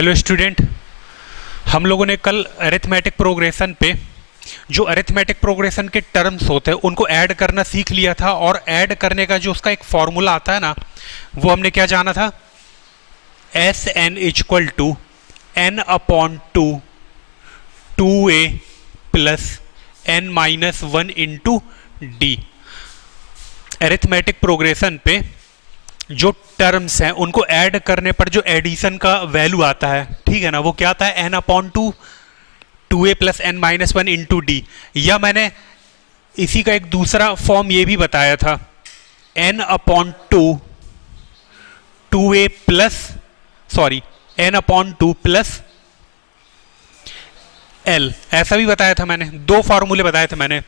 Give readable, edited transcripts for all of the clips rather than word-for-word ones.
Hello student, हम लोगों ने कल अरिथमेटिक प्रोग्रेशन पे जो अरिथमेटिक प्रोग्रेशन के टर्म्स होते हैं उनको ऐड करना सीख लिया था। और ऐड करने का जो उसका एक फॉर्मूला आता है ना, वो हमने क्या जाना था, S N equal to N upon two A plus N minus one into D. Arithmetic progression पे जो टर्म्स हैं उनको ऐड करने पर जो एडिशन का वैल्यू आता है, ठीक है ना, वो क्या आता है, एन अपॉन टू ए plus N minus one into d. या मैंने इसी का एक दूसरा फॉर्म ये भी बताया था, एन अपॉन टू ए plus n upon two plus l, ऐसा भी बताया था मैंने। दो फार्मूले बताए थे मैंने।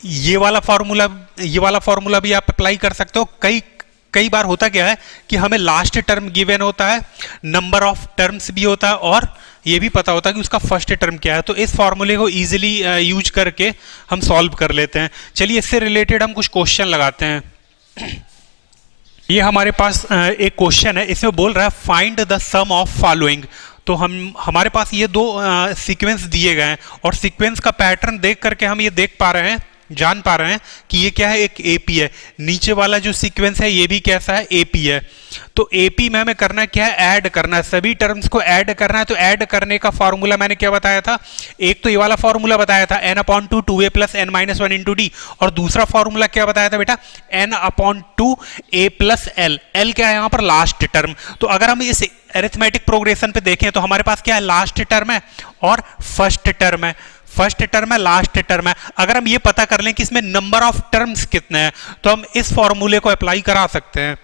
ये वाला फार्मूला भी आप अप्लाई कर सकते हो। कई बार होता क्या है कि हमें लास्ट टर्म गिवन होता है, नंबर ऑफ टर्म्स भी होता है, और ये भी पता होता है कि उसका फर्स्ट टर्म क्या है। तो इस फॉर्मूले को इजीली यूज करके हम सॉल्व कर लेते हैं। चलिए इससे रिलेटेड हम कुछ क्वेश्चन लगाते हैं। ये हमारे पास एक क्वेश्चन है, इसमें बोल रहा है find the sum of following. तो हमारे पास ये दो सीक्वेंस दिए गए हैं, और सीक्वेंस का पैटर्न देख करके हम ये जान पा रहे हैं कि ये क्या है, एक एपी है। नीचे वाला जो सीक्वेंस है ये भी कैसा है, एपी है। तो एपी में हमें करना क्या है, ऐड करना है, सभी टर्म्स को ऐड करना है। तो ऐड करने का फॉर्मूला मैंने क्या बताया था, एक तो ये वाला फॉर्मूला बताया था, एन अपॉन टू ए plus N minus one into d. और दूसरा फॉर्मूला क्या बताया था बेटा, एन अपॉन टू ए प्लस एल। एल क्या है यहाँ पर, लास्ट टर्म। तो अगर हम इस अरिथमेटिक प्रोग्रेशन पे देखें तो हमारे पास क्या है, लास्ट टर्म है और फर्स्ट टर्म है। फर्स्ट टर्म है, लास्ट टर्म है। अगर हम ये पता कर लें कि इसमें नंबर ऑफ टर्म्स कितने हैं तो हम इस फॉर्मूले को अप्लाई करा सकते हैं।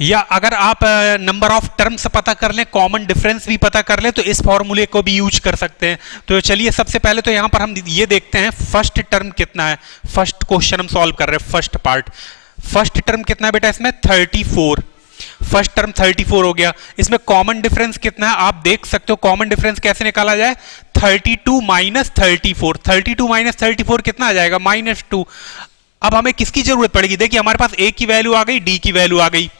या अगर आप नंबर ऑफ टर्म्स पता कर लें, कॉमन डिफरेंस भी पता कर लें, तो इस फॉर्मूले को भी यूज कर सकते हैं। तो चलिए सबसे पहले तो यहां पर हम ये देखते हैं फर्स्ट टर्म कितना है। फर्स्ट क्वेश्चन हम सॉल्व कर रहे हैं, फर्स्ट पार्ट। फर्स्ट टर्म कितना है बेटा, इसमें 34। फर्स्ट टर्म 34 हो गया। इसमें कॉमन डिफरेंस कितना है आप देख सकते हो। कॉमन डिफरेंस कैसे निकाला जाए, 32 माइनस 34। 32 माइनस 34 कितना आ जाएगा, -2। अब हमें किसकी जरूरत पड़ेगी, देखिए हमारे पास ए की वैल्यू आ गई, डी की वैल्यू आ गई।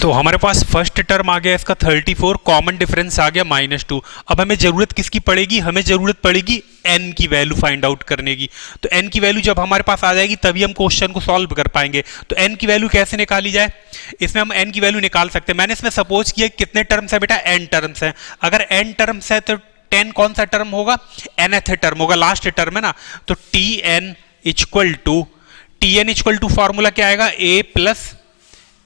तो हमारे पास फर्स्ट टर्म आ गया इसका 34, कॉमन डिफरेंस आ गया -2। अब हमें जरूरत किसकी पड़ेगी, हमें जरूरत पड़ेगी n की वैल्यू फाइंड आउट करने की। तो n की वैल्यू जब हमारे पास आ जाएगी तभी हम क्वेश्चन को सॉल्व कर पाएंगे। तो n की वैल्यू कैसे निकाली जाए, इसमें हम n की वैल्यू निकाल सकते हैं। मैंने इसमें सपोज किया कितने टर्म्स है बेटा, n टर्म्स है। अगर n टर्म्स है तो 10 कौन सा टर्म होगा, nth टर्म होगा, लास्ट टर्म है ना। तो tn इक्वल टू फॉर्मूला क्या आएगा, a plus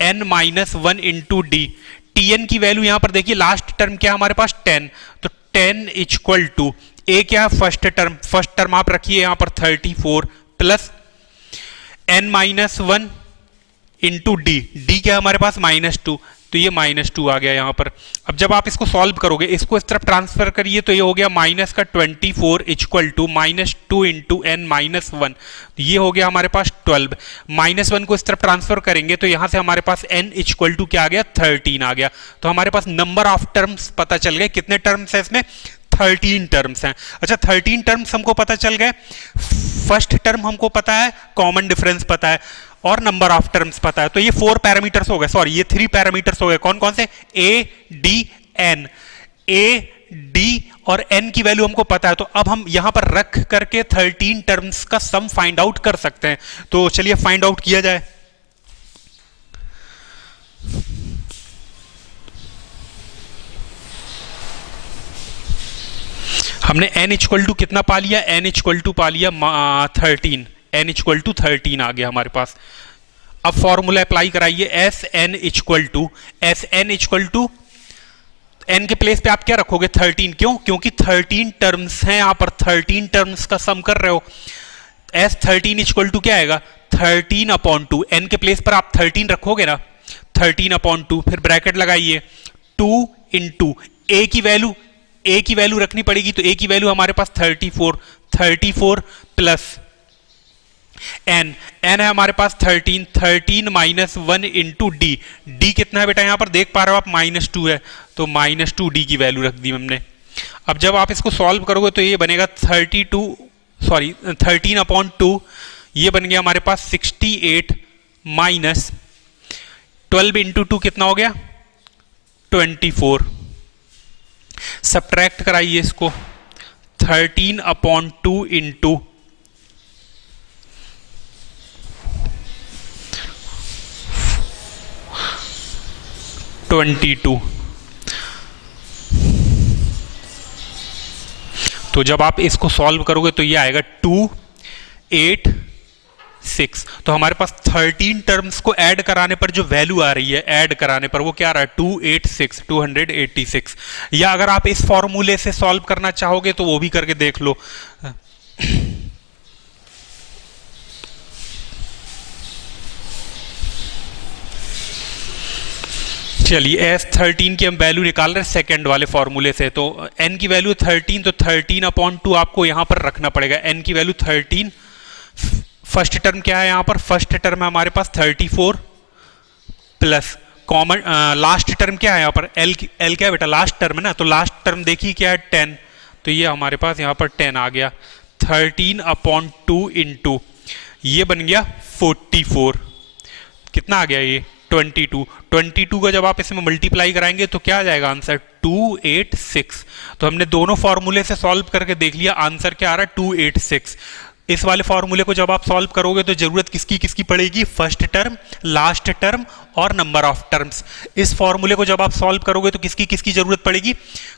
n minus one into D. tn की वैल्यू यहां पर देखिए, लास्ट टर्म क्या है हमारे पास, 10। तो 10 इक्वल टू a क्या है, फर्स्ट टर्म आप रखिए यहां पर 34 plus n minus one into D. D क्या है हमारे पास, -2। तो ये -2 आ गया यहां पर। अब जब आप इसको सॉल्व करोगे, इसको इस तरफ ट्रांसफर करिए, तो ये हो गया माइनस का 24 equal to -2 into N minus one. ये हो गया हमारे पास 12। -1 को इस तरफ ट्रांसफर करेंगे तो यहां से हमारे पास n इक्वल टू क्या आ गया, 13 आ गया। तो हमारे पास नंबर ऑफ टर्म्स पता चल गए। कितने टर्म्स है इसमें, 13 टर्म्स हैं। अच्छा, 13 टर्म्स हमको पता चल गए। फर्स्ट टर्म हमको पता है, कॉमन डिफरेंस पता है, और नंबर ऑफ टर्म्स पता है। तो ये 4 पैरामीटर्स हो गए, ये 3 पैरामीटर्स हो गए। कौन कौन से, A D N. A D और एन की वैल्यू हमको पता है। तो अब हम यहां पर रख करके 13 टर्म्स का सम फाइंड आउट कर सकते हैं। तो चलिए फाइंड आउट किया जाए। हमने n इक्वल टू कितना पा लिया, n इक्वल टू पा लिया 13। n इक्वल टू 13 आ गया हमारे पास। अब फॉर्मूला अप्लाई कराइए, S N equal to n के प्लेस पे आप क्या रखोगे, 13। क्यों, क्योंकि 13 टर्म्स हैं यहां पर, 13 टर्म्स का सम कर रहे हो। एस 13 इक्वल टू क्या आएगा, 13 अपॉन 2। n के प्लेस पर आप 13 रखोगे ना, 13 अपॉन 2, फिर ब्रैकेट लगाइए, 2 इंटू a की वैल्यू रखनी पड़ेगी। तो a की वैल्यू हमारे पास 34 प्लस n है हमारे पास 13 माइनस 1 इंटू डी। डी कितना है बेटा, यहां पर देख पा रहे हो आप, -2 है। तो -2 डी की वैल्यू रख दी हमने। अब जब आप इसको सॉल्व करोगे तो ये बनेगा 13 अपॉन 2, ये बन गया हमारे पास 68 माइनस 12 इंटू 2 कितना हो गया, 24। सब्ट्रैक्ट कराइए इसको, 13/2 इंटू 22। तो जब आप इसको सॉल्व करोगे तो ये आएगा 286। तो हमारे पास 13 टर्म्स को ऐड कराने पर जो वैल्यू आ रही है, ऐड कराने पर वो क्या आ रहा है, 286। या अगर आप इस फॉर्मूले से सॉल्व करना चाहोगे तो वो भी करके देख लो। चलिए S13 की हम वैल्यू निकाल रहे हैं सेकंड वाले फॉर्मूले से। तो n की वैल्यू 13, तो 13/2 आपको यहां पर रखना पड़ेगा। n की वैल्यू 13, फर्स्ट टर्म क्या है यहां पर, फर्स्ट टर्म है हमारे पास 34 प्लस कॉमन लास्ट टर्म क्या है यहां पर, l क्या है बेटा, लास्ट टर्म है ना, तो लास्ट टर्म देखिए क्या है 10, तो ये हमारे पास यहां पर 10 आ गया। 13/2 इंटू ये बन गया 44, कितना आ गया ये 22 का जब आप इसमें मल्टीप्लाई कराएंगे तो क्या आ जाएगा आंसर 286। तो हमने दोनों फॉर्मूले से सॉल्व करके देख लिया, आंसर क्या आ रहा है 286। इस वाले फॉर्मूले को जब आप सॉल्व करोगे तो जरूरत किसकी किसकी पड़ेगी, फर्स्ट टर्म, लास्ट टर्म और नंबर ऑफ टर्म्स। इस फॉर्मूले को जब आप सॉल्व करोगे तो किसकी किसकी जरूरत पड़ेगी,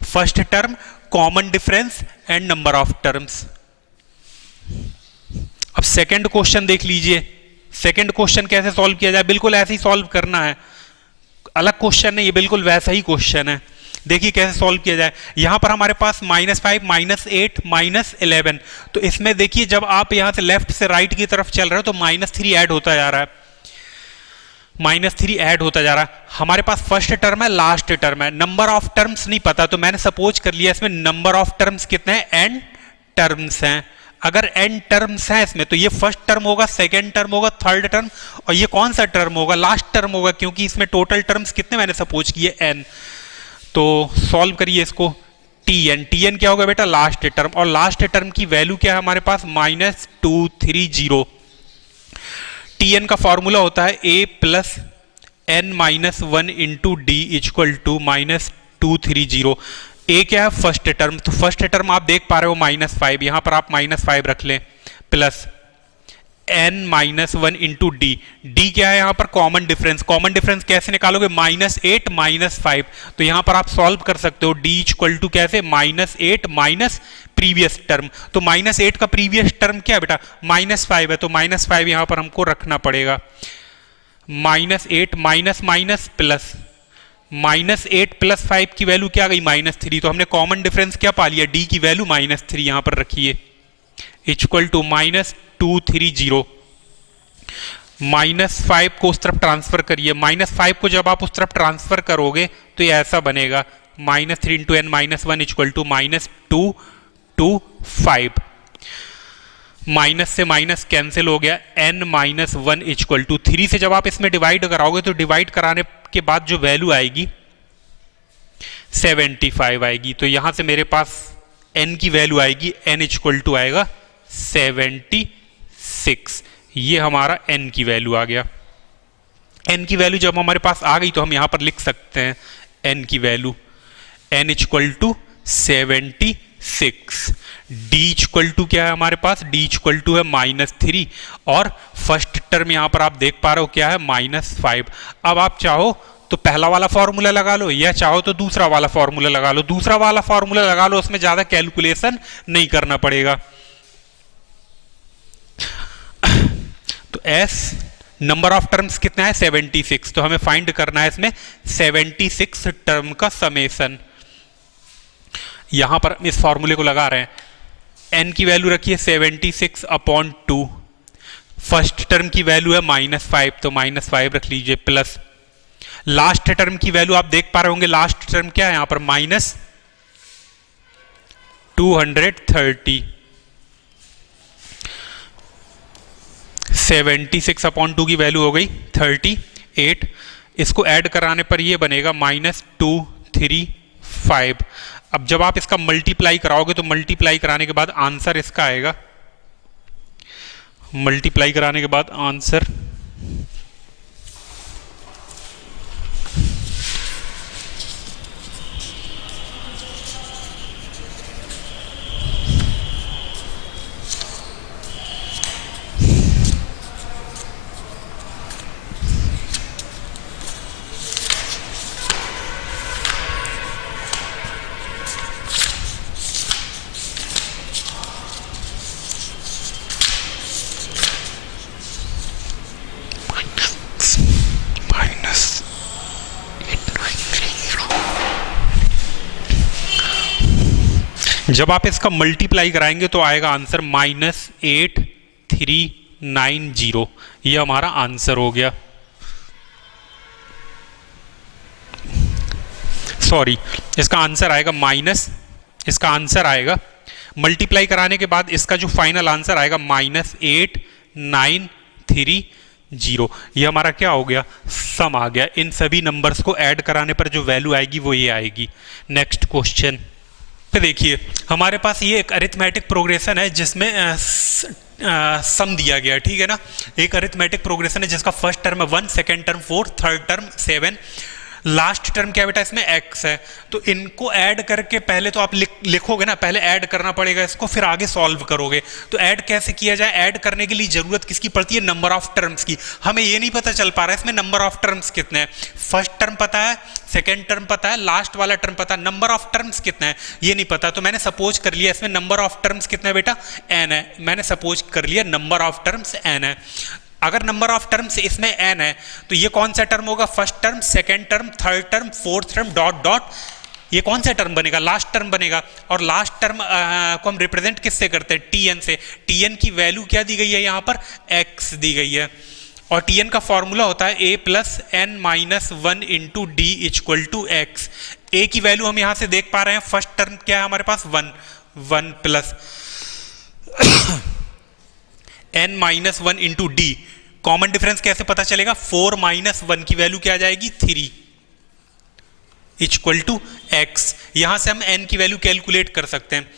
first term, common difference and number of terms. अब सेकंड क्वेश्चन देख लीजिए। सेकंड क्वेश्चन कैसे सॉल्व किया जाए, बिल्कुल ऐसे ही सॉल्व करना है, अलग क्वेश्चन नहीं, ये बिल्कुल वैसा ही क्वेश्चन है। देखिए कैसे सॉल्व किया जाए। यहां पर हमारे पास -5, -8, -11, तो इसमें देखिए जब आप यहां से लेफ्ट से राइट की तरफ चल रहे हो तो -3 ऐड होता जा रहा है, -3 ऐड होता जा रहा है। हमारे पास फर्स्ट टर्म है, लास्ट टर्म है, नंबर ऑफ टर्म्स नहीं पता, तो मैंने सपोज कर लिया इसमें नंबर ऑफ टर्म्स कितने हैं, n टर्म्स हैं। अगर n टर्म्स हैं इसमें तो ये फर्स्ट टर्म होगा, सेकेंड टर्म होगा, थर्ड टर्म, और ये कौन सा टर्म होगा, लास्ट टर्म होगा, क्योंकि इसमें टोटल टर्म्स कितने मैंने सपोज किए n। तो सॉल्व करिए इसको, tn क्या होगा बेटा, लास्ट टर्म, और लास्ट टर्म की वैल्यू क्या है हमारे पास -230। tn का फॉर्मूला होता है a plus n-1 into D equal to -230। A क्या है, फर्स्ट टर्म, तो फर्स्ट टर्म आप देख पा रहे हो -5, यहां पर आप -5 रख लें, plus n-1 into D, D क्या है यहां पर, कॉमन डिफरेंस। कॉमन डिफरेंस कैसे निकालोगे, -8 -5, तो यहां पर आप सॉल्व कर सकते हो, डी इक्वल टू कैसे, -8 माइनस प्रीवियस टर्म, तो -8 का प्रीवियस टर्म क्या है बेटा, -5 है, तो -5 यहां पर हमको रखना पड़ेगा। -8 माइनस प्लस, -8 + 5 की वैल्यू क्या आ गई, -3, तो हमने कॉमन डिफरेंस क्या पा लिया, डी की वैल्यू -3 यहां पर रखिए, इक्वल टू -230। -5 को उस तरफ ट्रांसफर करिए, -5 को जब आप उस तरफ ट्रांसफर करोगे तो ये ऐसा बनेगा, -3 × n-1 इक्वल टू -225। माइनस से माइनस कैंसिल हो गया, n-1 इक्वल टू 3 से जब आप इसमें डिवाइड कराओगे तो डिवाइड कराने के बाद जो वैल्यू आएगी 75 आएगी। तो यहां से मेरे पास n की वैल्यू आएगी, n इक्वल टू आएगा 76। ये हमारा n की वैल्यू आ गया। n की वैल्यू जब हमारे पास आ गई तो हम यहां पर लिख सकते हैं n की value, n equal to 76। d equal to क्या है हमारे पास, d इक्वल टू है -3, और फर्स्ट टर्म यहां पर आप देख पा रहे हो क्या है, -5। अब आप चाहो तो पहला वाला फॉर्मूला लगा लो, या चाहो तो दूसरा वाला फॉर्मूला लगा लो। दूसरा वाला फॉर्मूला लगा लो, उसमें ज्यादा कैलकुलेशन नहीं करना पड़ेगा। तो s नंबर ऑफ टर्म्स कितना है, 76, तो हमें फाइंड करना है इसमें 76 टर्म का समेसन। यहां पर इस फॉर्मूले को लगा रहे हैं, n की वैल्यू रखिए 76/2, फर्स्ट टर्म की वैल्यू है -5, तो -5 रख लीजिए, प्लस लास्ट टर्म की वैल्यू आप देख पा रहे होंगे, लास्ट टर्म क्या है यहां पर, -230। 76/2 की वैल्यू हो गई 38, इसको ऐड कराने पर ये बनेगा -235। अब जब आप इसका मल्टीप्लाई कराओगे तो मल्टीप्लाई कराने के बाद आंसर इसका आएगा, मल्टीप्लाई कराने के बाद आंसर जब आप इसका मल्टीप्लाई कराएंगे तो आएगा आंसर -8390। ये हमारा आंसर हो गया। सॉरी, इसका आंसर आएगा इसका आंसर आएगा मल्टीप्लाई कराने के बाद इसका जो फाइनल आंसर आएगा -8930। ये हमारा क्या हो गया, सम आ गया। इन सभी नंबर्स को ऐड कराने पर जो वैल्यू आएगी वो ये आएगी। नेक्स्ट क्वेश्चन पे देखिए, हमारे पास ये एक अरिथमेटिक प्रोग्रेशन है जिसमें सम दिया गया, ठीक है ना। एक अरिथमेटिक प्रोग्रेशन है जिसका फर्स्ट टर्म है 1, second term 4, third term 7, last term क्या बेटा इसमें x है। तो इनको ऐड करके पहले तो आप लिखोगे ना, पहले ऐड करना पड़ेगा इसको, फिर आगे सॉल्व करोगे। तो ऐड कैसे किया जाए, ऐड करने के लिए जरूरत किसकी पड़ती है, नंबर ऑफ टर्म्स की। हमें ये नहीं पता चल पा रहा है इसमें नंबर ऑफ टर्म्स कितने हैं। फर्स्ट टर्म पता है, सेकेंड टर्म पता है, लास्ट वाला टर्म पता है, नंबर ऑफ टर्म्स कितना है ये नहीं पता। तो मैंने सपोज कर लिया इसमें नंबर ऑफ टर्म्स कितना है बेटा, n है। मैंने सपोज कर लिया नंबर ऑफ टर्म्स n है। अगर नंबर ऑफ टर्म्स इसमें n है तो ये कौन सा टर्म होगा, first term, second term, third term, fourth term, dot dot, ये कौन सा टर्म बनेगा, लास्ट टर्म बनेगा। और लास्ट टर्म को हम रिप्रेजेंट किससे करते हैं, tn से। tn की वैल्यू क्या दी गई है यहाँ पर, x दी गई है। और tn का फॉर्मूला होता है a plus n minus 1 into D equal to X. a की वैल्यू हम यहाँ से देख पा रहे हैं, फर्स्ट टर्म क्या है हमारे पास 1 plus n minus 1 into D. Common difference कैसे पता चलेगा, 4 माइनस 1 की वैल्यू क्या आ जाएगी 3 इक्वल टू एक्स। यहां से हम n की वैल्यू कैलकुलेट कर सकते हैं।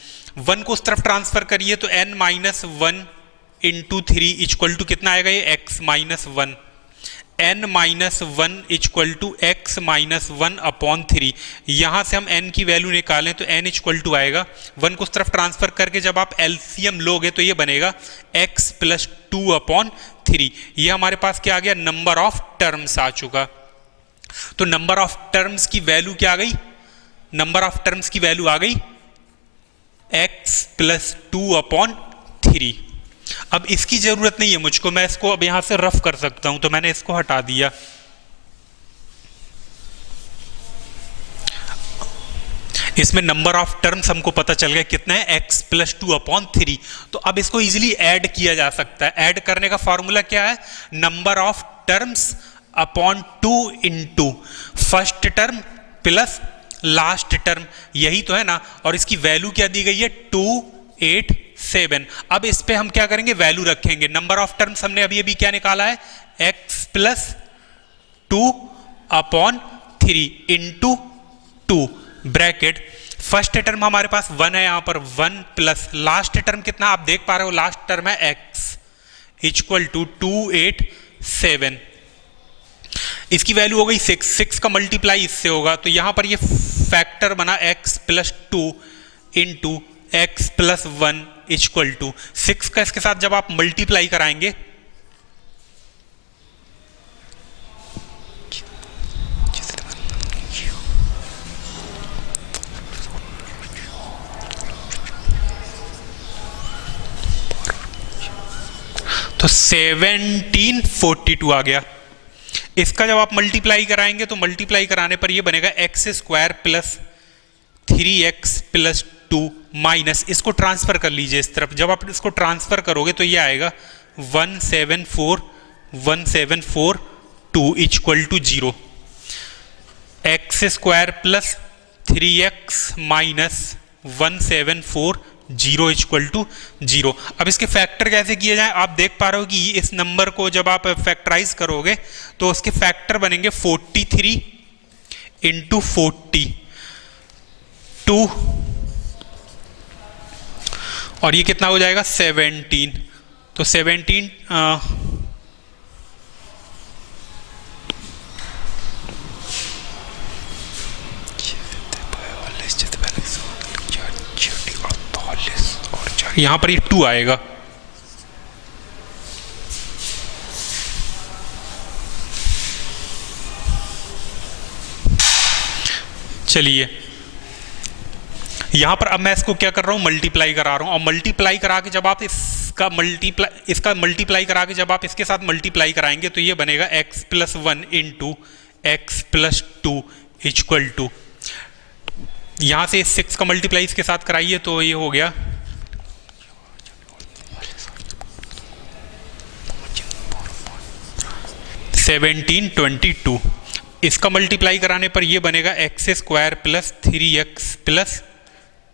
1 को उस तरफ ट्रांसफर करिए तो n minus 1 into 3 equal to कितना आएगा, ये x minus 1। n minus 1 equal to X minus 1 upon 3। यहां से हम n की वैल्यू निकालें तो n इक्वल टू आएगा, 1 को उस तरफ ट्रांसफर करके जब आप एलसीएम लोगे तो ये बनेगा x प्लस 2 अपॉन 3। ये हमारे पास क्या आ गया, नंबर ऑफ टर्म्स आ चुका। तो नंबर ऑफ टर्म्स की वैल्यू क्या आ गई, नंबर ऑफ टर्म्स की वैल्यू आ गई x प्लस 2 अपॉन 3। अब इसकी जरूरत नहीं है मुझको, मैं इसको अब यहां से रफ कर सकता हूं, तो मैंने इसको हटा दिया। इसमें नंबर ऑफ टर्म्स हमको पता चल गया कितना है, x प्लस 2 अपॉन 3। तो अब इसको इजीली ऐड किया जा सकता है। ऐड करने का फॉर्मूला क्या है, number of terms upon 2 into first term plus last term, यही तो है ना। और इसकी वैल्यू क्या दी गई है, 287। अब इस पे हम क्या करेंगे, वैल्यू रखेंगे। नंबर ऑफ टर्म्स हमने अभी अभी क्या निकाला है, x plus 2 upon 3 into 2 bracket. First term हमारे पास 1 है, यहां पर 1 प्लस लास्ट टर्म कितना आप देख पा रहे हो, लास्ट टर्म है x इक्वल टू 287। इसकी वैल्यू हो गई 6 का मल्टीप्लाई इससे होगा, तो यहां पर ये फैक्टर बना x plus 2 into X plus 1 equal to 6 का इसके साथ जब आप मल्टीप्लाई कराएंगे तो 1742 आ गया। इसका जब आप मल्टीप्लाई कराएंगे तो मल्टीप्लाई कराने पर ये बनेगा X square plus 3x plus 2 minus, इसको ट्रांसफर कर लीजिए इस तरफ। जब आप इसको ट्रांसफर करोगे तो ये आएगा 1742 equal to 0। X square plus 3x minus 1740 equal to 0। अब इसके फैक्टर कैसे किए जाए, आप देख पा रहे हो कि इस नंबर को जब आप फैक्टराइज करोगे तो उसके फैक्टर बनेंगे 43 इंटू 42 और ये कितना हो जाएगा 17। तो 17 यहां पर ये 2 आएगा। चलिए यहां पर अब मैं इसको क्या कर रहा हूं, मल्टीप्लाई करा रहा हूं। और मल्टीप्लाई करा के जब आप इसका मल्टीप्लाई करा के जब आप इसके साथ मल्टीप्लाई कराएंगे तो ये बनेगा x plus 1 into X plus 2 equal to यहाँ से 6 का मल्टीप्लाई इसके साथ कराइए तो ये हो गया 1722। इसका मल्टीप्लाई कराने पर ये बनेगा X square plus 3x plus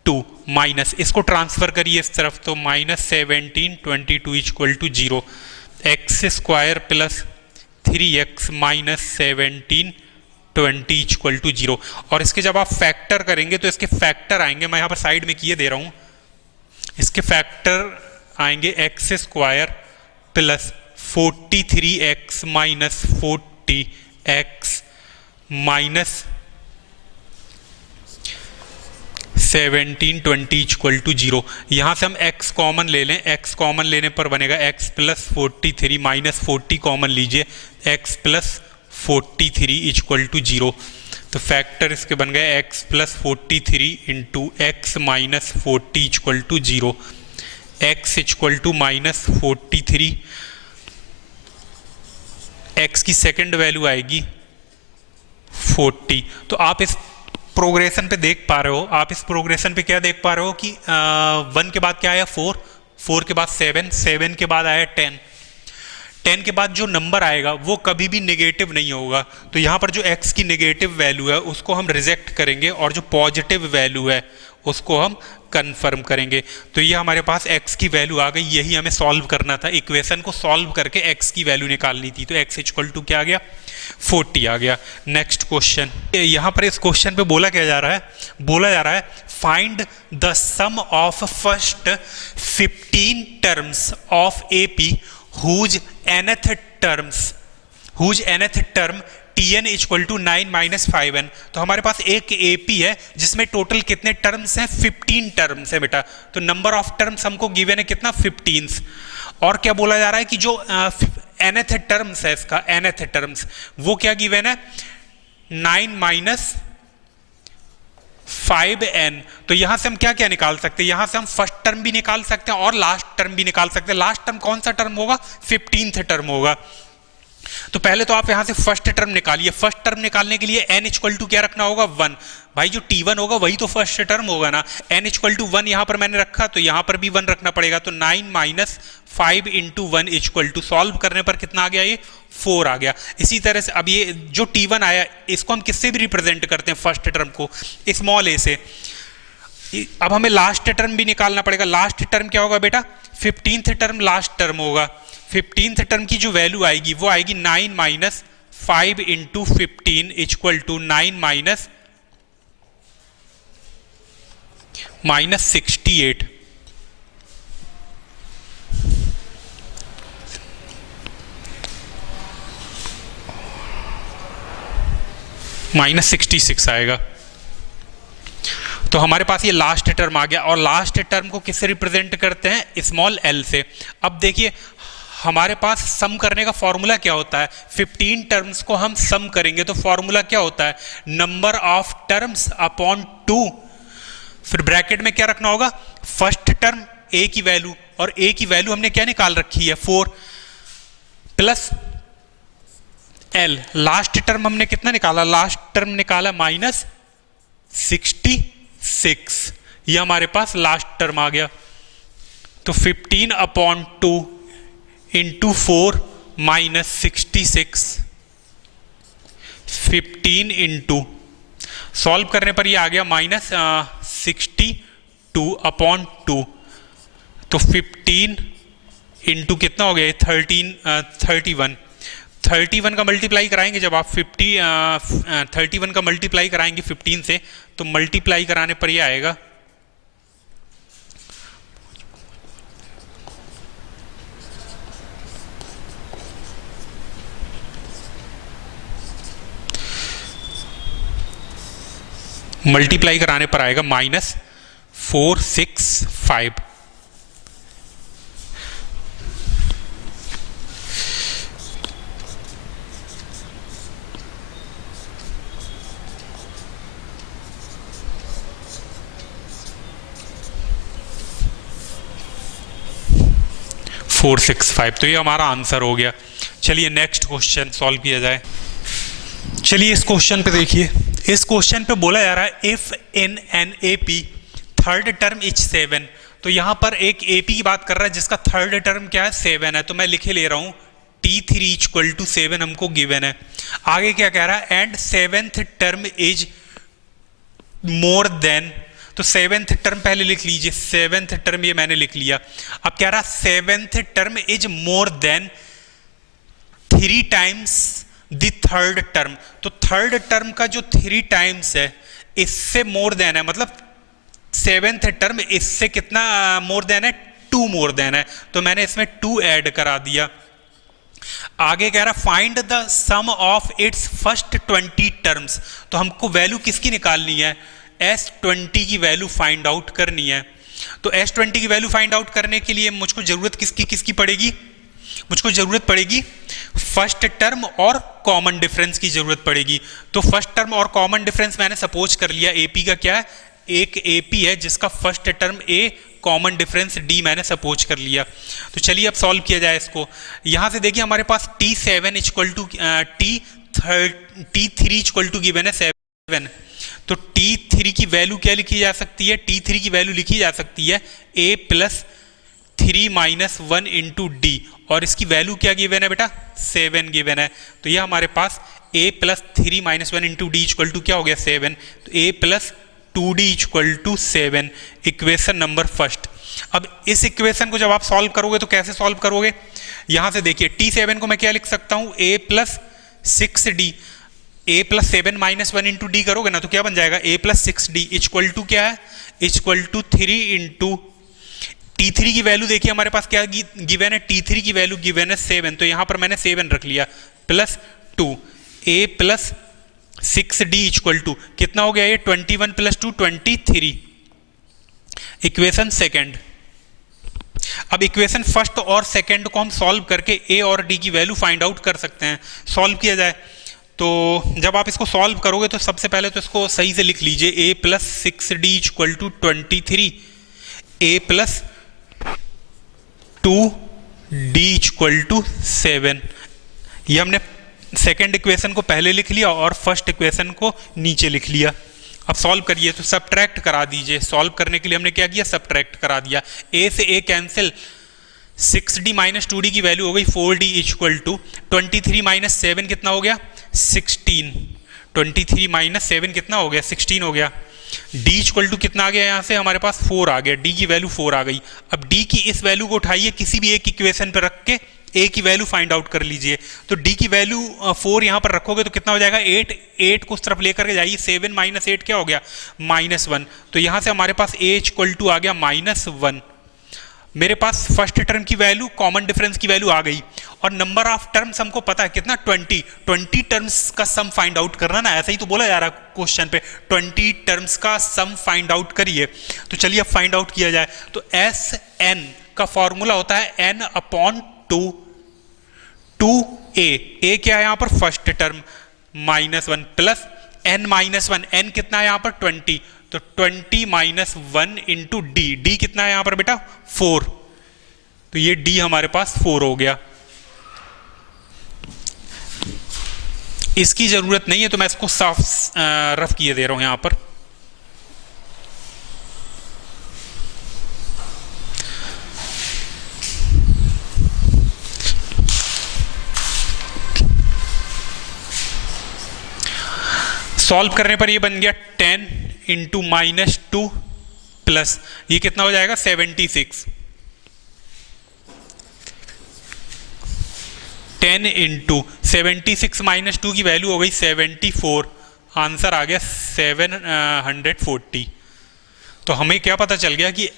2 minus, इसको ट्रांसफर करिए इस तरफ तो minus 1722 equal to 0, X square plus 3x minus 1720 equal to 0। और इसके जब आप फैक्टर करेंगे तो इसके फैक्टर आएंगे, मैं यहाँ पर साइड में किए दे रहा हूँ, इसके फैक्टर आएंगे X square plus 43x minus 40x minus 1720 equal to 0। यहाँ से हम x कॉमन ले लें, x कॉमन लेने पर बनेगा x प्लस 43 माइनस 40 कॉमन लीजिए, x प्लस 43 इक्वल टू 0। तो फैक्टर इसके बन गए x plus 43 into X minus 40 equal to 0, x equal to minus 43, x की सेकेंड वैल्यू आएगी 40। तो आप इस प्रोग्रेशन पे देख पा रहे हो, आप इस प्रोग्रेशन पे क्या देख पा रहे हो कि 1 के बाद क्या आया 4, 4 के बाद 7, 7 के बाद आया 10, 10 के बाद जो नंबर आएगा वो कभी भी नेगेटिव नहीं होगा। तो यहाँ पर जो x की नेगेटिव वैल्यू है उसको हम रिजेक्ट करेंगे और जो पॉजिटिव वैल्यू है उसको हम कंफर्म करेंगे। तो ये हमारे पास x की वैल्यू आ गई, यही हमें सॉल्व करना था, इक्वेशन को सॉल्व करके x की वैल्यू निकालनी थी। तो x इक्वल टू क्या आ गया 40 आ गया। नेक्स्ट क्वेश्चन, यहाँ पर इस क्वेश्चन पे बोला क्या जा रहा है, बोला जा रहा है find the sum of first 15 terms of AP whose nth term tn equal to 9 minus 5n। तो हमारे पास एक AP है जिसमें टोटल कितने टर्म्स हैं, 15 टर्म्स है बेटा। तो नंबर ऑफ टर्म्स हमको गिवन है कितना 15। और क्या बोला जा रहा है कि जो nth टर्म्स है, इसका nth टर्म्स वो क्या गिवन है 9 माइनस 5n। तो यहां से हम क्या क्या निकाल सकते हैं, यहां से हम फर्स्ट टर्म भी निकाल सकते हैं और लास्ट टर्म भी निकाल सकते हैं। लास्ट टर्म कौन सा टर्म होगा, 15th टर्म होगा। तो पहले तो आप यहां से फर्स्ट टर्म निकालिए। फर्स्ट टर्म निकालने के लिए n इक्वल टू क्या रखना होगा 1। भाई जो t1 होगा वही तो फर्स्ट टर्म होगा ना। n इक्वल टू 1 यहां पर मैंने रखा तो यहां पर भी 1 रखना पड़ेगा। तो 9 minus 5 into 1 equal to, solve करने पर कितना आ गया, ये 4 आ गया। इसी तरह से अब ये जो t1 आया इसको हम किससे भी रिप्रेजेंट करते हैं, फर्स्ट टर्म को स्मॉल a से। अब हमें लास्ट टर्म भी निकालना पड़ेगा। लास्ट टर्म क्या होगा बेटा, 15th टर्म लास्ट टर्म होगा। 15th टर्म की जो वैल्यू आएगी वो आएगी 9 minus 5 into 15 equal to 9 minus 68 minus 66 आएगा। तो हमारे पास ये लास्ट टर्म आ गया। और लास्ट टर्म को किससे रिप्रेजेंट करते हैं, स्मॉल l से। अब देखिए हमारे पास सम करने का फॉर्मूला क्या होता है, 15 टर्म्स को हम सम करेंगे तो फॉर्मूला क्या होता है, नंबर ऑफ टर्म्स अपॉन 2। फिर ब्रैकेट में क्या रखना होगा, फर्स्ट टर्म a की वैल्यू, और a की वैल्यू हमने क्या निकाल रखी है 4 प्लस l। लास्ट टर्म हमने कितना निकाला, लास्ट टर्म निकाला माइनस 66। ये हमारे पास लास्ट टर्म आ गया। तो 15 upon 2 into 4 minus 66, 15 into, solve करने पर ये आ गया माइनस 62 अपॉन 2। तो 15 इंटू कितना हो गया 31 का मल्टीप्लाई कराएंगे। जब आप 31 का मल्टीप्लाई कराएंगे 15 से तो मल्टीप्लाई कराने पर ये आएगा मल्टीप्लाई कराने पर आएगा माइनस 465। तो ये हमारा आंसर हो गया। चलिए नेक्स्ट क्वेश्चन सॉल्व किया जाए। चलिए इस क्वेश्चन पे देखिए, इस क्वेश्चन पे बोला जा रहा है if in an AP third term is 7, तो यहाँ पर एक एपी की बात कर रहा है जिसका थर्ड टर्म क्या है 7 है, तो मैं लिखे ले रहा हूँ T3 इक्वल टू 7 हमको गिवन है। आगे क्या कह रहा है and seventh term is more than, तो सेवेंथ टर्म पहले लिख लीजिए, सेवेंथ टर्म ये मैंने लिख लिया। अब कह रहा है seventh term is more than 3 times the third term, तो थर्ड टर्म का जो 3 टाइम्स है इससे मोर देन है, मतलब सेवेंथ टर्म इससे कितना मोर देन है, 2 मोर देन है, तो मैंने इसमें 2 ऐड करा दिया। आगे कह रहा find the sum of its first 20 terms, तो हमको वैल्यू किसकी निकालनी है, S20 की वैल्यू फाइंड आउट करनी है। तो S20 की वैल्यू फाइंड आउट करने के लिए मुझको जरूरत किसकी पड़ेगी, मुझको जरूरत पड़ेगी फर्स्ट टर्म और कॉमन डिफरेंस की जरूरत पड़ेगी। तो फर्स्ट टर्म और कॉमन डिफरेंस मैंने सपोज कर लिया एपी का क्या है, एक एपी है जिसका फर्स्ट टर्म ए, कॉमन डिफरेंस डी मैंने सपोज कर लिया। तो चलिए अब सॉल्व किया जाए इसको। यहां से देखिए हमारे पास T7 equal to T3 equal to given है 7, तो T3 की वैल्यू क्या लिखी जा सकती है, T3 की वैल्यू लिखी जा सकती है a plus 3 minus 1 into d, और इसकी वैल्यू क्या गिवन है बेटा 7 गिवन है। तो ये हमारे पास a plus 3 minus 1 into D equal to क्या हो गया 7, तो a plus 2d equal to 7, equation number first. अब इस इक्वेशन को जब आप सॉल्व करोगे तो कैसे सॉल्व करोगे, यहां से देखिए T7 को मैं क्या लिख सकता हूं a plus 6d, a plus 7 minus 1 into D करोगे ना तो क्या बन जाएगा a plus 6d equal to क्या है, इक्वल टू 3 इंटू T3 की वैल्यू देखिए हमारे पास क्या गिवन है, T3 की वैल्यू गिवन है 7, तो यहां पर मैंने 7 रख लिया, plus 2 a plus 6d equal to कितना हो गया ये 21 प्लस 2 23, इक्वेशन सेकंड। अब इक्वेशन फर्स्ट और सेकंड को हम सॉल्व करके a और d की वैल्यू फाइंड आउट कर सकते हैं। सॉल्व किया जाए तो जब आप इसको सॉल्व करोगे तो सबसे पहले तो इसको सही से लिख लीजिए, a plus 6d equal to 23, a plus 2d equal to 7। ये हमने सेकेंड इक्वेशन को पहले लिख लिया और फर्स्ट इक्वेशन को नीचे लिख लिया। अब सॉल्व करिए तो सब्ट्रैक्ट करा दीजिए, सॉल्व करने के लिए हमने क्या किया सब्ट्रैक्ट करा दिया, a से a cancel, 6d minus 2d की वैल्यू हो गई 4d इक्वल टू 23 माइनस 7 कितना हो गया 16, 23 माइनस 7 कितना हो गया 16 हो गया। d इक्वल टू कितना आ गया, यहाँ से हमारे पास 4 आ गया, d की वैल्यू 4 आ गई। अब d की इस वैल्यू को उठाइए किसी भी एक इक्वेशन पर रख के a की वैल्यू फाइंड आउट कर लीजिए। तो d की वैल्यू 4 यहाँ पर रखोगे तो कितना हो जाएगा 8, 8 को उस तरफ लेकर के जाइए, 7 माइनस 8 क्या हो गया -1, तो यहाँ से हमारे पास a इक्वल टू आ गया -1। मेरे पास फर्स्ट टर्म की वैल्यू, कॉमन डिफरेंस की वैल्यू आ गई, और नंबर ऑफ टर्म्स हमको पता है कितना 20 टर्म्स का सम फाइंड आउट करना ना, ऐसा ही तो बोला जा रहा है क्वेश्चन पे 20 टर्म्स का सम फाइंड आउट करिए। तो चलिए अब फाइंड आउट किया जाए। तो Sn का फॉर्मूला होता है n अपॉन 2a, a क्या है यहाँ पर first term -1 plus n -1, n कितना है यहाँ पर 20, तो 20 माइनस 1 इंटू डी कितना है यहाँ पर बेटा 4, तो ये d हमारे पास 4 हो गया। इसकी जरूरत नहीं है तो मैं इसको साफ रफ किए दे रहा हूं यहां पर। सॉल्व करने पर ये बन गया 10 इंटू -2 प्लस ये कितना हो जाएगा 76, 10 इंटू 76 माइनस 2 की वैल्यू हो गई 74, आंसर आ गया 740। तो हमें क्या पता चल गया कि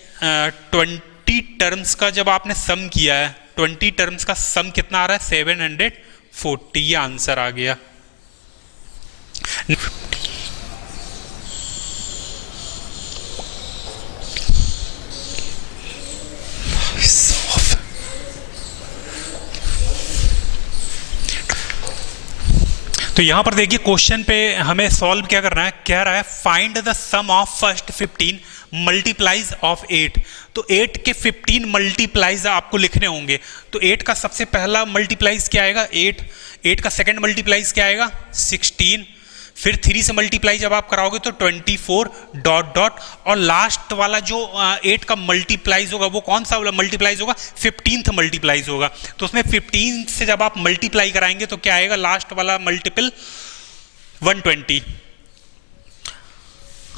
20 टर्म्स का जब आपने सम किया है, 20 टर्म्स का सम कितना आ रहा है 740, ये आंसर आ गया। तो यहां पर देखिए क्वेश्चन पे हमें सॉल्व क्या करना है, कह रहा है find the sum of first 15 multiples of 8। तो 8 के 15 मल्टीप्लाइज आपको लिखने होंगे। तो 8 का सबसे पहला मल्टीप्लाइज क्या आएगा 8 का सेकंड मल्टीप्लाइज क्या आएगा 16, फिर 3 से मल्टीप्लाई जब आप कराओगे तो 24 डॉट डॉट, और लास्ट वाला जो 8 का मल्टीप्लाइज होगा वो कौन सा मल्टीप्लाइज होगा, 15th मल्टीप्लाइज होगा। तो उसमें 15 से जब आप मल्टीप्लाई कराएंगे तो क्या आएगा, लास्ट वाला मल्टीपल 120।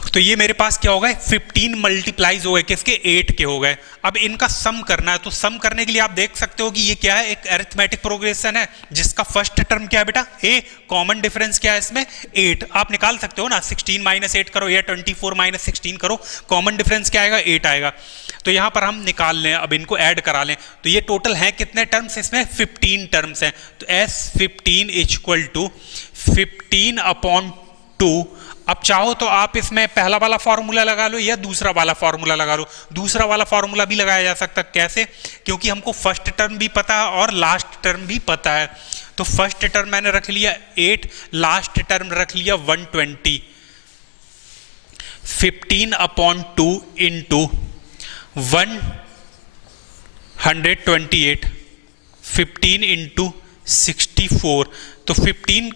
तो ये मेरे पास क्या हो गए, 15 मल्टीप्लाइज हो गए, किसके, 8 के हो गए। अब इनका सम करना है, तो सम करने के लिए आप देख सकते हो कि ये क्या है, एक अरिथमेटिक प्रोग्रेशन है जिसका फर्स्ट टर्म क्या है बेटा, a, कॉमन डिफरेंस क्या है इसमें, 8। आप निकाल सकते हो ना, 16 माइनस 8 करो या 24 माइनस 16 करो, कॉमन डिफरेंस क्या आएगा, 8 आएगा। तो यहां पर हम निकाल लें, अब इनको ऐड करा लें, तो ये टोटल है कितने टर्म्स, इसमें 15 टर्म्स हैं। तो S15 इक्वल टू 15/2। अब चाहो तो आप इसमें पहला वाला फॉर्मूला लगा लो या दूसरा वाला फॉर्मूला लगा लो। दूसरा वाला फॉर्मूला भी लगाया जा सकता है, कैसे, क्योंकि हमको फर्स्ट टर्म भी पता है और लास्ट टर्म भी पता है। तो फर्स्ट टर्म मैंने रख लिया 8, लास्ट टर्म रख लिया 120। 15/2 इंटू 128, 15 इंटू 64। तो 15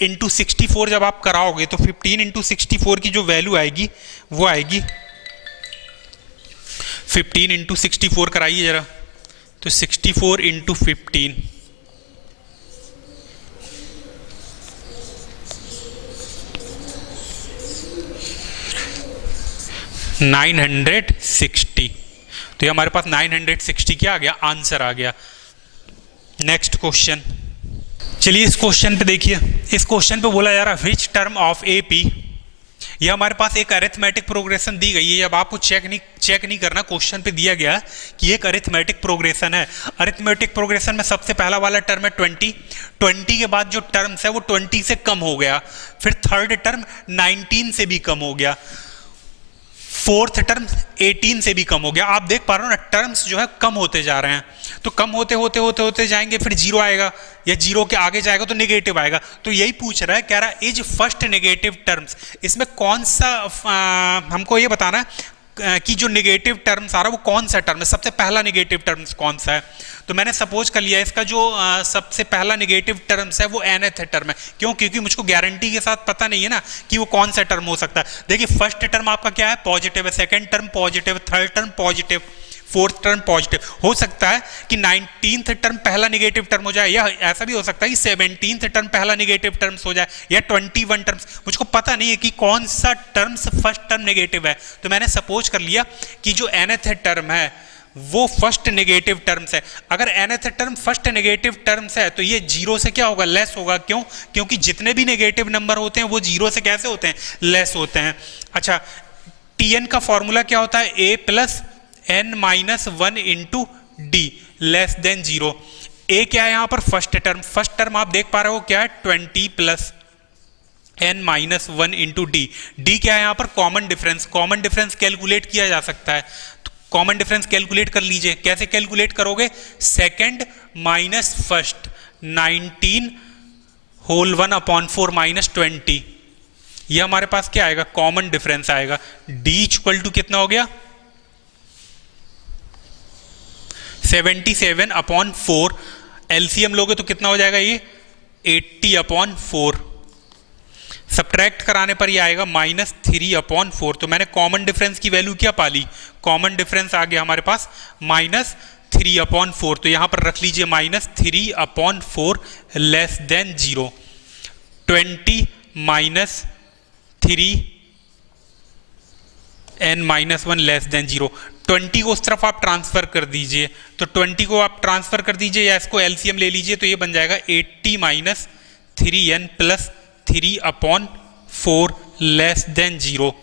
इंटू 64 जब आप कराओगे तो 15 इंटू 64 की जो वैल्यू आएगी वो आएगी, 15 इंटू 64 कराइए जरा, तो 64 इंटू 15, 960। तो ये हमारे पास 960 क्या आ गया, आंसर आ गया। नेक्स्ट क्वेश्चन, चलिए इस क्वेश्चन पे देखिए। इस क्वेश्चन पे बोला जा रहा है which term of A P. ये हमारे पास एक अरिथमेटिक प्रोग्रेशन दी गई है। अब आपको चेक नहीं करना, क्वेश्चन पे दिया गया कि एक अरिथमेटिक प्रोग्रेशन है। अरिथमेटिक प्रोग्रेशन में सबसे पहला वाला टर्म है 20 के बाद जो टर्म्स है वो 20 से कम हो गया, फिर थर्ड टर्म 19 से भी कम हो गया, फोर्थ टर्म 18 से भी कम हो गया। आप देख पा रहे हो ना, टर्म्स जो है कम होते जा रहे हैं। तो कम होते होते होते होते जाएंगे, फिर जीरो आएगा या जीरो के आगे जाएगा तो नेगेटिव आएगा। तो यही पूछ रहा है, कह रहा है इज फर्स्ट नेगेटिव टर्म्स। इसमें कौन सा हमको ये बताना है कि जो नेगेटिव टर्म्स आ रहा है वो कौन सा टर्म है, सबसे पहला नेगेटिव टर्म्स कौन सा है। तो मैंने सपोज कर लिया इसका जो सबसे पहला नेगेटिव टर्म्स है वो nth टर्म है। क्यों, क्योंकि मुझको गारंटी के साथ पता नहीं है ना कि वो कौन सा टर्म हो सकता है। देखिए फर्स्ट टर्म आपका क्या है, पॉजिटिव है, second term positive, third term positive, fourth term positive. हो सकता है कि 19th टर्म पहला नेगेटिव टर्म हो जाए, या ऐसा भी हो सकता है कि 17th टर्म पहला नेगेटिव टर्म्स हो जाए, या 21 टर्म्स। मुझको पता नहीं है कि कौन सा टर्म्स फर्स्ट टर्म नेगेटिव है। तो मैंने सपोज कर लिया कि जो nth टर्म है वो फर्स्ट नेगेटिव टर्म्स है। अगर nth term first negative terms है तो ये जीरो से क्या होगा, लेस होगा। क्यों, क्योंकि जितने भी नेगेटिव नंबर होते हैं वो जीरो से कैसे होते हैं, लेस होते हैं। अच्छा, Tn का फॉर्मूला क्या होता है, a plus n-1 into d less than zero. A क्या है यहाँ पर, फर्स्ट टर्म आप देख पा रहे हो क्या है, 20 plus n-1 into D. D क्या है यहाँ पर, कॉमन डिफरेंस कैलकुलेट किया जा सकता है। तो कॉमन डिफरेंस कैलकुलेट कर लीजिए। कैसे कैलकुलेट करोगे, second minus first, 19 whole 1/4 minus 20। ये हमारे पास क्या आएगा, कॉमन डिफरेंस आएगा। डी इक्वल टू कितना हो गया, 77/4। एलसीएम लोगे तो कितना हो जाएगा ये, 80/4। सब्ट्रैक्ट कराने पर ये आएगा -3/4। तो मैंने कॉमन डिफरेंस की वैल्यू क्या पाली, कॉमन डिफरेंस आ गया हमारे पास -3/4। तो यहां पर रख लीजिए -3/4 less than 0। 20 minus 3 n-1 less than 0। 20 को उस तरफ आप ट्रांसफर कर दीजिए, तो 20 को आप ट्रांसफर कर दीजिए या इसको एलसीएम ले लीजिए, तो ये बन जाएगा 80 minus 3n plus 3/4 less than 0।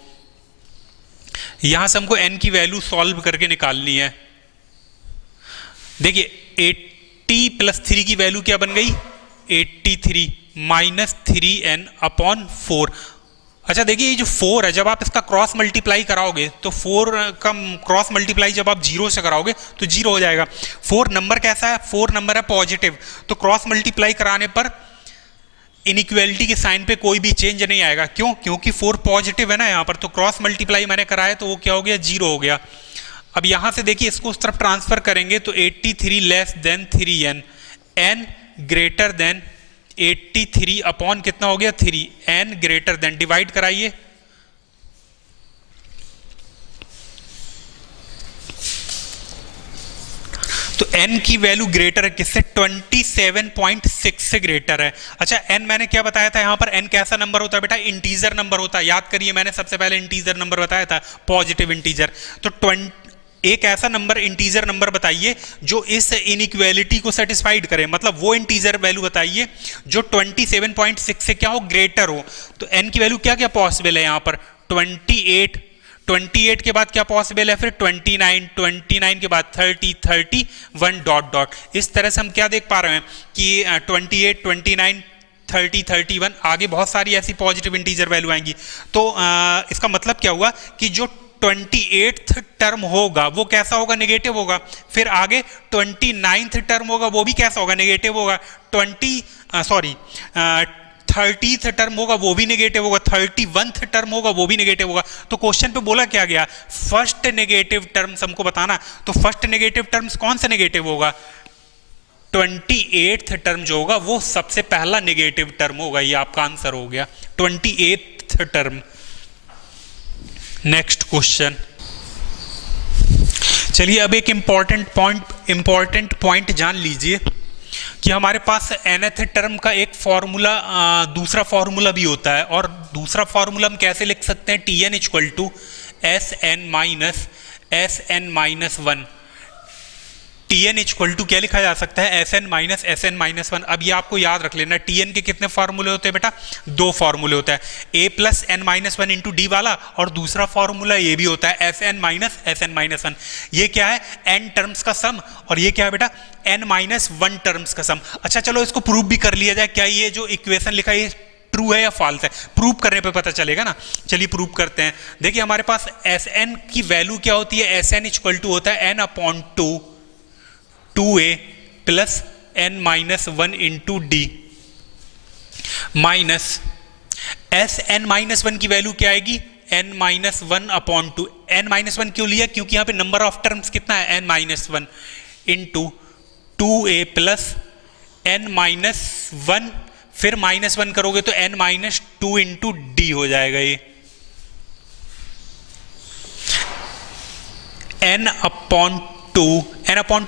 यहां से हमको n की वैल्यू सॉल्व करके निकालनी है। देखिए 80 प्लस 3 की वैल्यू क्या बन गई, 83 माइनस 3n/4। अच्छा देखिए ये जो 4 है, जब आप इसका क्रॉस मल्टीप्लाई कराओगे तो 4 का क्रॉस मल्टीप्लाई जब आप 0 से कराओगे तो 0 हो जाएगा। 4 नंबर कैसा है, 4 नंबर है पॉजिटिव, तो क्रॉस मल्टीप्लाई कराने पर इनइक्वालिटी के साइन पे कोई भी चेंज नहीं आएगा। क्यों, क्योंकि 4 पॉजिटिव है ना यहाँ पर, तो क्रॉस मल्टीप्लाई मैंने कराया तो वो क्या हो गया, 0 हो गया। अब यहाँ से देखिए इसको उस तरफ ट्रांसफर करेंगे तो 83 less than 3n, n greater than 83 upon कितना हो गया 3, n ग्रेटर देन, डिवाइड कराइए, तो n की वैल्यू ग्रेटर है किससे, 27.6 से ग्रेटर है। अच्छा n मैंने क्या बताया था, यहां पर n कैसा नंबर होता है बेटा, इंटीजर नंबर होता है, याद करिए मैंने सबसे पहले इंटीजर नंबर बताया था, पॉजिटिव इंटीजर। तो एक ऐसा नंबर, इंटीजर नंबर बताइए जो इस इनइक्वालिटी को सेटिस्फाइड करे, मतलब वो इंटीजर वैल्यू बताइए जो 27.6 से क्या हो, ग्रेटर हो। तो n की वैल्यू क्या क्या पॉसिबल है यहाँ पर, 28, 28 के बाद क्या पॉसिबल है, फिर 29, 29 के बाद 30, 31 डॉट डॉट। इस तरह से हम क्या देख पा रहे हैं कि 28, 29, 30, 31 आगे बहुत सारी ऐसी पॉजिटिव इंटीजर वैल्यू आएंगी। तो इसका मतलब क्या हुआ कि जो 28th टर्म होगा वो कैसा होगा, नेगेटिव होगा। फिर आगे 29th टर्म होगा वो भी कैसा होगा, नेगेटिव होगा। 30th टर्म होगा वो भी नेगेटिव होगा। 31th टर्म होगा वो भी नेगेटिव होगा। तो क्वेश्चन पे बोला क्या गया, फर्स्ट नेगेटिव टर्म्स हमको बताना। तो फर्स्ट नेगेटिव टर्म्स कौन सा नेगेटिव होगा, 28th टर्म जो होगा वो सबसे पहला नेगेटिव टर्म होगा। ये आपका आंसर हो गया 28th टर्म। नेक्स्ट क्वेश्चन, चलिए अब एक इंपॉर्टेंट पॉइंट जान लीजिए कि हमारे पास nth टर्म का एक फॉर्मूला, दूसरा फॉर्मूला भी होता है। और दूसरा फॉर्मूला हम कैसे लिख सकते हैं, Tn equal to Sn minus 1। Tn equal to क्या लिखा जा सकता है, Sn माइनस 1। अब ये आपको याद रख लेना, Tn के कितने फार्मूले होते हैं बेटा, दो फार्मूले होता है, a plus n minus 1 into D वाला, और दूसरा फार्मूला ये भी होता है Sn माइनस 1। ये क्या है, n टर्म्स का सम, और ये क्या है बेटा, n माइनस 1 टर्म्स का सम। अच्छा चलो इसको प्रूव भी कर लिया जाए, क्या ये जो इक्वेशन लिखा है ट्रू है या फॉल्स है, प्रूव करने पे पता चलेगा ना। चलिए प्रूव करते हैं। देखिए हमारे पास Sn की वैल्यू क्या होती है, Sn इक्वल टू होता है n upon 2a plus n minus 1 into D minus Sn minus 1 की वैल्यू क्या आएगी, n minus 1 upon 2। n minus 1 क्यों लिया, क्योंकि यहाँ पे नंबर ऑफ टर्म्स कितना है, n minus 1 into 2a plus n minus 1, फिर माइनस 1 करोगे तो n माइनस 2 इंटू डी हो जाएगा। ये n अपॉन 2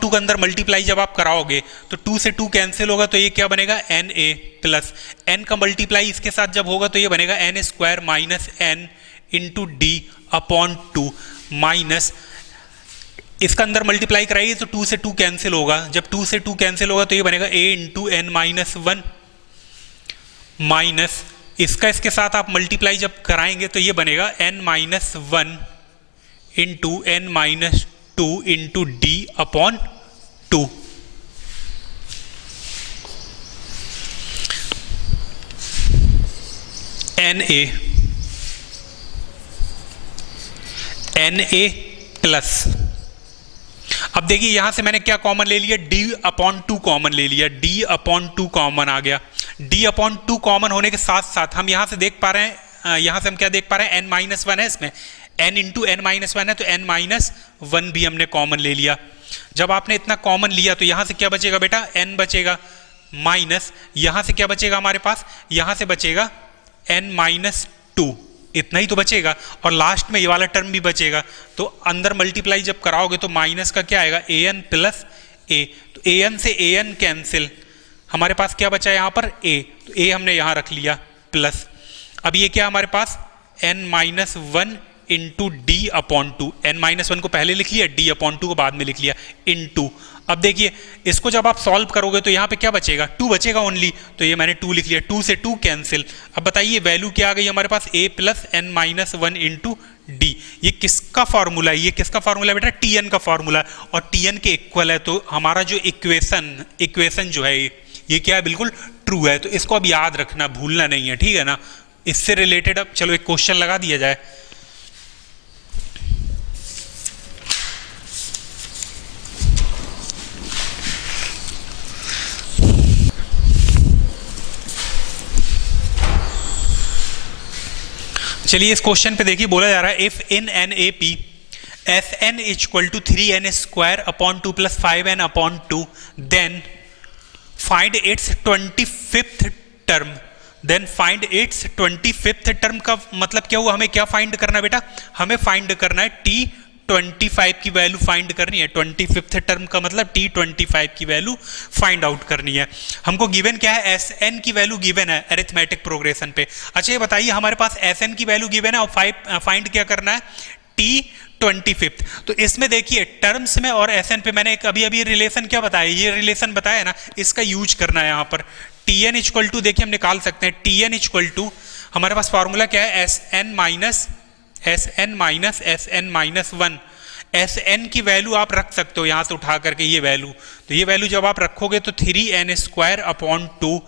के अंदर मल्टीप्लाई जब आप कराओगे तो 2 से 2 कैंसिल होगा, तो ये क्या बनेगा, na प्लस n का मल्टीप्लाई इसके साथ जब होगा तो ये बनेगा n square minus n into D upon 2 minus इसका अंदर मल्टीप्लाई कराइए तो 2 से 2 कैंसिल होगा। जब 2 से 2 कैंसिल होगा तो ये बनेगा a into n minus 1 minus इसका इसके साथ आप मल्टीप्लाई जब कराएंगे तो ये बनेगा n minus 1 into n minus 2 into D upon 2। na plus, अब देखिए यहां से मैंने क्या कॉमन ले लिया, d अपॉन 2 कॉमन ले लिया, d अपॉन 2 कॉमन आ गया। d अपॉन 2 कॉमन होने के साथ साथ हम यहां से देख पा रहे हैं, यहां से हम क्या देख पा रहे हैं, n माइनस 1 है इसमें, n इंटू n माइनस 1 है तो n माइनस 1 भी हमने कॉमन ले लिया। जब आपने इतना कॉमन लिया तो यहां से क्या बचेगा बेटा, n बचेगा माइनस, यहां से क्या बचेगा हमारे पास, यहां से बचेगा n माइनस 2, इतना ही तो बचेगा, और लास्ट में ये वाला टर्म भी बचेगा। तो अंदर मल्टीप्लाई जब कराओगे तो माइनस का क्या आएगा, an प्लस a, तो an से an कैंसिल, हमारे पास क्या बचा यहाँ पर a, तो a हमने यहाँ रख लिया प्लस। अब ये क्या हमारे पास n minus 1 into D upon 2, n minus 1 को पहले लिख लिया, d अपॉन 2 को बाद में लिख लिया इंटू। अब देखिए इसको जब आप सॉल्व करोगे तो यहाँ पे क्या बचेगा, 2 बचेगा ओनली, तो ये मैंने 2 लिख लिया, 2 से 2 कैंसिल। अब बताइए वैल्यू क्या आ गई हमारे पास, a plus n minus 1 into D. ये किसका फॉर्मूला है, ये किसका फॉर्मूला है बेटा, Tn का फॉर्मूला, और Tn के इक्वल है। तो हमारा जो इक्वेशन जो है ये क्या है, बिल्कुल ट्रू है। तो इसको अब याद रखना, भूलना नहीं है, ठीक है ना। इससे रिलेटेड अब चलो एक क्वेश्चन लगा दिया जाए। चलिए इस क्वेश्चन पे देखिए, बोला जा रहा है if in an A P Sn equal to 3n square upon 2 plus 5n upon 2 then find its 25th term then find its 25th term का मतलब क्या हुआ, हमें क्या फाइंड करना है बेटा, हमें फाइंड करना है T25 की वैल्यू फाइंड करनी है। 25th टर्म का मतलब T25 की वैल्यू फाइंड आउट करनी है। हमको गिवन क्या है, Sn की वैल्यू गिवन है अरिथमेटिक प्रोग्रेशन पे। अच्छा ये बताइए हमारे पास Sn की वैल्यू गिवन है और फाइंड क्या करना है, T25। तो इसमें देखिए टर्म्स में और Sn पे मैंने एक अभी रिलेशन क्या बताया, ये रिलेशन बताया ना, इसका यूज करना है यहाँ पर। Tn इक्वल टू देखिए हम निकाल सकते हैं, Tn इक्वल टू हमारे पास फॉर्मूला क्या है, Sn माइनस Sn-1। Sn की वैल्यू आप रख सकते हो यहाँ से उठा करके ये वैल्यू, तो ये वैल्यू जब आप रखोगे तो 3n²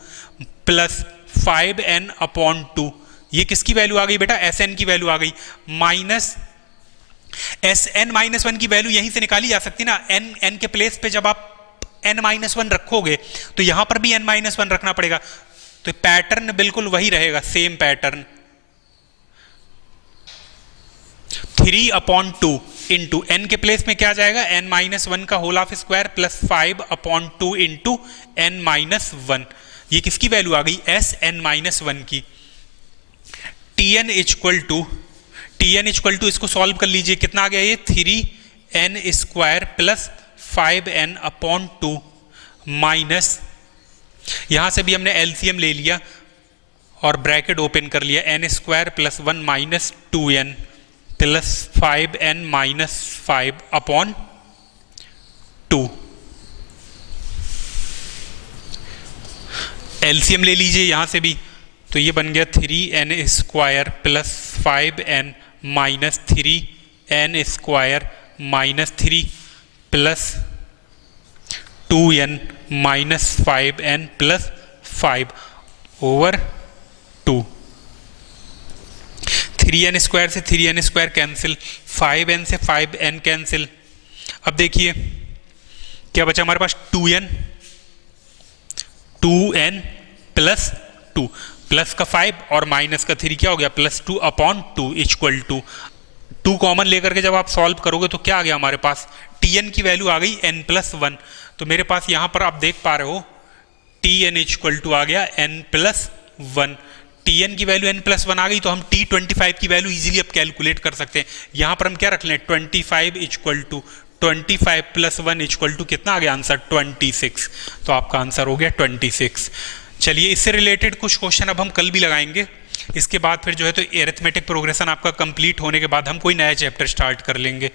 प्लस 5n/2, ये किसकी वैल्यू आ गई बेटा, Sn की वैल्यू आ गई। माइनस Sn-1 की वैल्यू यहीं से निकाली जा सकती ना, n के प्लेस पे जब आप n-1 रखोगे तो यहां पर भी n-1 रखना पड़ेगा, तो पैटर्न बिल्कुल वही रहेगा, सेम पैटर्न। 3/2 इंटू n के प्लेस में क्या आ जाएगा, n-1 का whole of square plus 5/2 into n-1। ये किसकी वैल्यू आ गई, Sn-1 की। Tn इक्वल टू इसको सॉल्व कर लीजिए, कितना आ गया ये 3n² प्लस 5n/2 माइनस, यहां से भी हमने एलसीएम ले लिया और ब्रैकेट ओपन कर लिया, n² plus 1 minus 2n plus 5n-5/2। LCM ले लीजिए यहां से भी, तो ये बन गया 3n² plus 5n minus 3n² minus 3 plus 2n minus 5n plus 5/2। 3n² से 3n² कैंसिल, 5n से 5n कैंसिल। अब देखिए क्या बचा हमारे पास, 2n प्लस 2 प्लस का 5 और माइनस का 3 क्या हो गया, प्लस 2/2 इक्वल टू 2 कॉमन लेकर के जब आप सॉल्व करोगे तो क्या आ गया हमारे पास, Tn की वैल्यू आ गई n+1। तो मेरे पास यहां पर आप देख पा रहे हो Tn इक्वल टू आ गया n+1। Tn की वैल्यू n+1 आ गई तो हम T25 की वैल्यू इजीली अब कैलकुलेट कर सकते हैं। यहां पर हम क्या रख लें, 25 equal to 25 plus 1 equal to कितना आ गया आंसर, 26। तो आपका आंसर हो गया 26। चलिए इससे रिलेटेड कुछ क्वेश्चन अब हम कल भी लगाएंगे, इसके बाद फिर जो है तो एरिथमेटिक प्रोग्रेशन आपका कंप्लीट होने के बाद हम कोई नया चैप्टर स्टार्ट कर लेंगे।